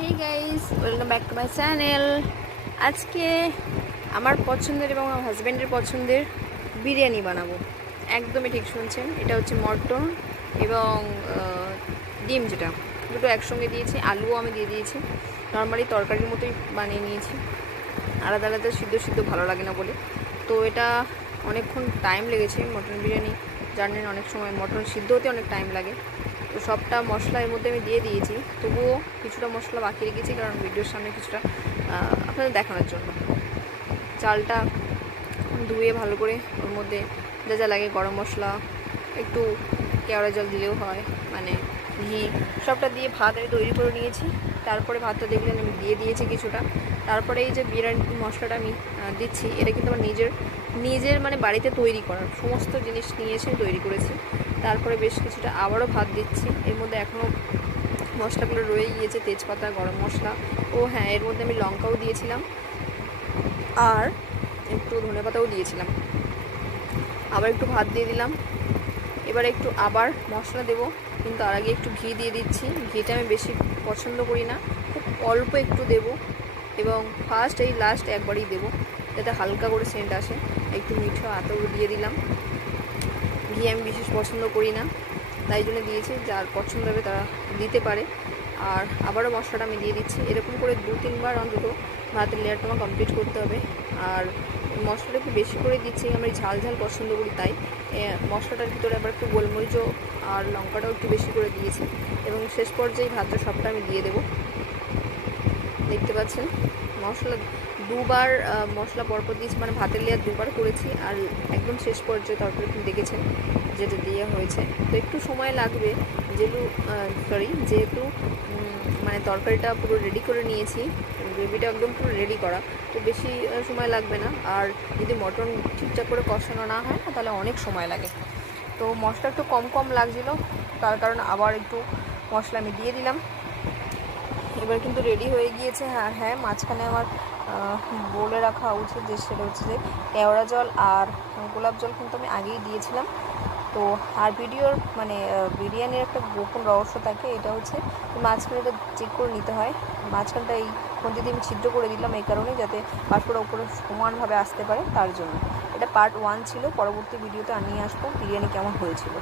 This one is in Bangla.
Hey guys, welcome back to my channel. আজকে আমার পছন্দের এবং আমার হাজব্যান্ডের পছন্দের বিরিয়ানি বানাবো। একদমই ঠিক শুনছেন, এটা হচ্ছে মটন এবং ডিম, যেটা দুটো একসঙ্গে দিয়েছি, আলুও আমি দিয়ে দিয়েছি। নর্মালি তরকারির মতোই বানিয়ে নিয়েছি, আলাদা আলাদা সিদ্ধ সিদ্ধ ভালো লাগে না বলে। তো এটা অনেকক্ষণ টাইম লেগেছে। মটন বিরিয়ানি জানেন, অনেক সময় মটন সিদ্ধ হতে অনেক টাইম লাগে। তো সবটা মশলা এর মধ্যে আমি দিয়ে দিয়েছি, তবুও কিছুটা মশলা বাকি রেখেছি, কারণ ভিডিওর সামনে কিছুটা আপনাদের দেখানোর জন্য। চালটা ধুয়ে ভালো করে ওর মধ্যে যা যা লাগে, গরম মশলা, একটু কেওড়া জল দিলেও হয়, মানে ঘি, সবটা দিয়ে ভাত আমি তৈরি করে নিয়েছি। তারপরে ভাতটা দেখলেন আমি দিয়ে দিয়েছি কিছুটা। তারপরে এই যে বিরিয়ানি মশলাটা আমি দিচ্ছি, এটা কিন্তু আমার নিজের মানে বাড়িতে তৈরি করার সমস্ত জিনিস নিয়ে এসে তৈরি করেছি। তারপরে বেশ কিছুটা আবারও ভাত দিচ্ছি। এর মধ্যে এখনও মশলাগুলো রয়ে গিয়েছে, তেজপাতা, গরম মশলা, ও হ্যাঁ, এর মধ্যে আমি লঙ্কাও দিয়েছিলাম আর একটু ধনেপাতাও দিয়েছিলাম। আবার একটু ভাত দিয়ে দিলাম। এবারে একটু আবার মশলা দেবো, কিন্তু তার আগে একটু ঘি দিয়ে দিচ্ছি। ঘিটা আমি বেশি পছন্দ করি না, খুব অল্প একটু দেবো, এবং ফার্স্ট এই লাস্ট একবারই দেবো, যাতে হালকা করে সেন্ট আসে। একটু মিঠো আতর দিয়ে দিলাম। ঘি আমি বিশেষ পছন্দ করি না, তাই জন্য দিয়েছি। যার পছন্দ হবে তারা দিতে পারে। আর আবারও মশলাটা আমি দিয়ে দিচ্ছি। এরকম করে 2-3 বার অন্তত ভাতের লেয়ারটা আমার কমপ্লিট করতে হবে। আর মশলাটা একটু বেশি করে দিচ্ছি, আমি ঝাল ঝাল পছন্দ করি, তাই মশলাটার ভিতরে আবার একটু গোলমরিচও আর লঙ্কাটাও একটু বেশি করে দিয়েছি। এবং শেষ পর্যায়ে ভাতটা সবটা আমি দিয়ে দেবো। দেখতে পাচ্ছেন মশলা দুবার মশলা পরপর দিয়েছি, মানে ভাতের লেয়ার দুবার করেছি। আর একদম শেষ পর্যায়ে তরকারি আপনি দেখেছেন যেটা দেওয়া হয়েছে। তো একটু সময় লাগবে, যেহেতু মানে তরকারিটা পুরো রেডি করে নিয়েছি, গ্রেভিটা একদম পুরো রেডি করা, তো বেশি সময় লাগবে না। আর যদি মটন ঠিকঠাক করে কষানো না হয় না, তাহলে অনেক সময় লাগে। তো মশলা একটু কম কম লাগছিলো, তার কারণে আবার একটু মশলা আমি দিয়ে দিলাম। এবার কিন্তু রেডি হয়ে গিয়েছে। হ্যাঁ হ্যাঁ, মাঝখানে আমার বলে রাখা উচিত যে সেটা হচ্ছে যে কেওড়া জল আর গোলাপ জল কিন্তু আমি আগেই দিয়েছিলাম। তো আর ভিডিওর মানে বিরিয়ানির একটা গোপন রহস্য থাকে, এটা হচ্ছে মাঝখানেটা চেক করে নিতে হয়। মাঝখানটা এই মধ্যে দিয়ে আমি ছিদ্র করে দিলাম এই কারণে, যাতে পাঁচফোড়া উপরে সমানভাবে আসতে পারে, তার জন্য। এটা পার্ট 1 ছিল, পরবর্তী ভিডিওতে নিয়ে আসবো বিরিয়ানি কেমন হয়েছিল।